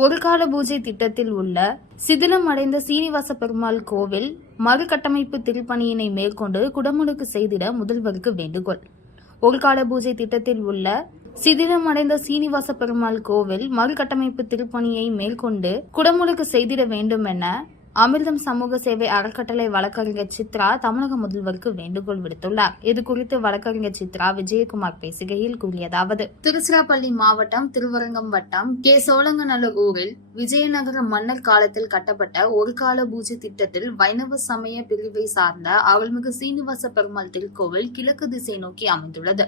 ஒரு கால பூஜை திட்டத்தில் உள்ள சிதிலம் அடைந்த சீனிவாச பெருமாள் கோவில் மறுகட்டமைப்பு திருப்பணியினை மேற்கொண்டு குடமுழுக்கு செய்திட முதல்வருக்கு வேண்டுகோள். ஒரு கால பூஜை திட்டத்தில் உள்ள சிதிலம் அடைந்த சீனிவாச பெருமாள் கோவில் மறுகட்டமைப்பு திருப்பணியை மேற்கொண்டு குடமுழுக்கு செய்திட வேண்டும் என அமிர்தம் சமூக சேவை அறக்கட்டளை வழக்கறிஞர் சித்ரா தமிழக முதல்வருக்கு வேண்டுகோள் விடுத்துள்ளார். இதுகுறித்து வழக்கறிஞர் சித்ரா விஜயகுமார் பேசுகையில் கூறியதாவது: திருச்சிராப்பள்ளி மாவட்டம் திருவரங்கம் வட்டம் கே. சோழங்கநல்லூர் ஊரில் விஜயநகர மன்னர் காலத்தில் கட்டப்பட்ட ஒரு கால பூஜை திட்டத்தில் வைணவ சமய பிரிவை சார்ந்த அருள்மிகு சீனிவாச பெருமாள் திருக்கோவில் கிழக்கு திசை நோக்கி அமைந்துள்ளது.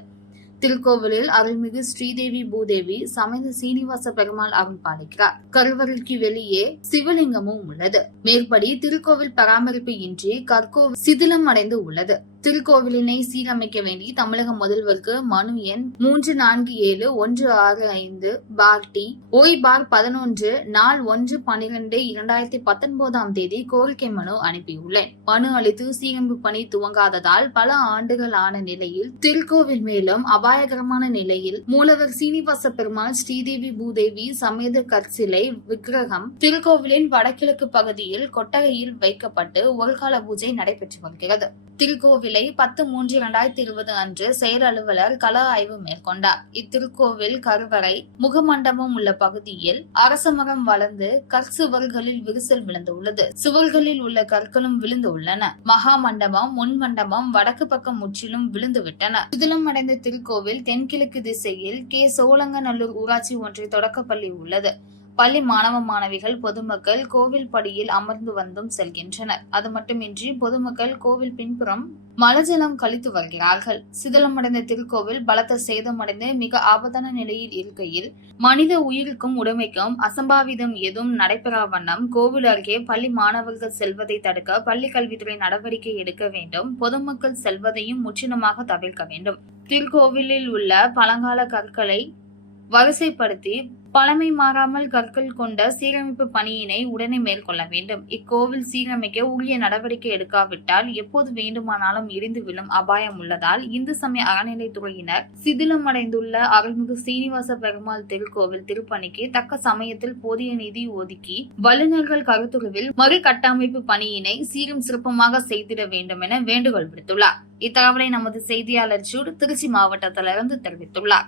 திருக்கோவிலில் அருள்மிகு ஸ்ரீதேவி பூதேவி சமேத சீனிவாச பெருமாள் அருள் பாலிக்கிறார். கருவறைக்கு வெளியே சிவலிங்கமும் உள்ளது. மேற்படி திருக்கோவில் பராமரிப்பு இன்றி கற்கோவில் சிதிலம் அடைந்து உள்ளது. திருக்கோவிலினை சீரமைக்க வேண்டி தமிழக முதல்வருக்கு மனு எண் 347165/T OI/11 நாள் 1/12/2019 கோரிக்கை மனு அனுப்பியுள்ளேன். மனு அளித்து சீரமைப்பு பணி துவங்காததால் பல ஆண்டுகள் ஆன நிலையில் திருக்கோவில் மேலும் அபாயகரமான நிலையில் மூலவர் சீனிவாச பெருமாள் ஸ்ரீதேவி பூதேவி சமேத கற்சிலை விக்கிரகம் திருக்கோவிலின் வடகிழக்கு பகுதியில் கொட்டகையில் வைக்கப்பட்டு ஒரு கால பூஜை நடைபெற்று வருகிறது. திருக்கோவிலை 10/3/2020 அன்று செயல் அலுவலர் கள ஆய்வு மேற்கொண்டார். இத்திருக்கோவில் கருவறை முகமண்டபம் உள்ள பகுதியில் அரசமரம் வளர்ந்து கற்சுவர்களில் விரிசல் விழுந்துள்ளது. சுவர்களில் உள்ள கற்களும் விழுந்து உள்ளன. மகா மண்டபம் முன் மண்டபம் வடக்கு பக்கம் முற்றிலும் விழுந்து விட்டன. சிதிலம் அடைந்த திருக்கோவில் தென்கிழக்கு திசையில் கே. சோழங்கநல்லூர் ஊராட்சி ஒன்றிய தொடக்கப்பள்ளி உள்ளது. பள்ளி மாணவ மாணவிகள் பொதுமக்கள் கோவில் படியில் அமர்ந்து வந்தும் செல்கின்றனர். அது மட்டுமின்றி பொதுமக்கள் கோவில் பின்புறம் மலஜலம் கழித்து வருகிறார்கள். சிதிலமடைந்த திருக்கோவில் பலத்த சேதமடைந்து மிக ஆபத்தான நிலையில் இருக்கையில் மனித உயிருக்கும் உடைமைக்கும் அசம்பாவிதம் எதுவும் நடைபெறா வண்ணம் கோவில் அருகே பள்ளி மாணவர்கள் செல்வதை தடுக்க பள்ளி கல்வித்துறை நடவடிக்கை எடுக்க வேண்டும். பொதுமக்கள் செல்வதையும் முற்றிலுமாக தவிர்க்க வேண்டும். திருக்கோவிலில் உள்ள பழங்கால கற்களை வரிசைப்படுத்தி பழமை மாறாமல் கற்கள் கொண்ட சீரமைப்பு பணியினை உடனே மேற்கொள்ள வேண்டும். இக்கோவில் சீரமைக்க உரிய நடவடிக்கை எடுக்காவிட்டால் எப்போது வேண்டுமானாலும் இடிந்து விழும் அபாயம் உள்ளதால் இந்து சமய அறநிலைத்துறையினர் சிதிலமடைந்துள்ள அருள்மிகு சீனிவாச பெருமாள் திருக்கோவில் திருப்பணிக்கு தக்க சமயத்தில் போதிய நிதி ஒதுக்கி வல்லுநர்கள் கருத்துருவில் மறுகட்டமைப்பு பணியினை சீரும் சிறப்பமாக செய்திட வேண்டும் என வேண்டுகோள் விடுத்துள்ளார். இத்தகவலை நமது செய்தியாளர் ஜூட் திருச்சி மாவட்டத்திலிருந்து தெரிவித்துள்ளார்.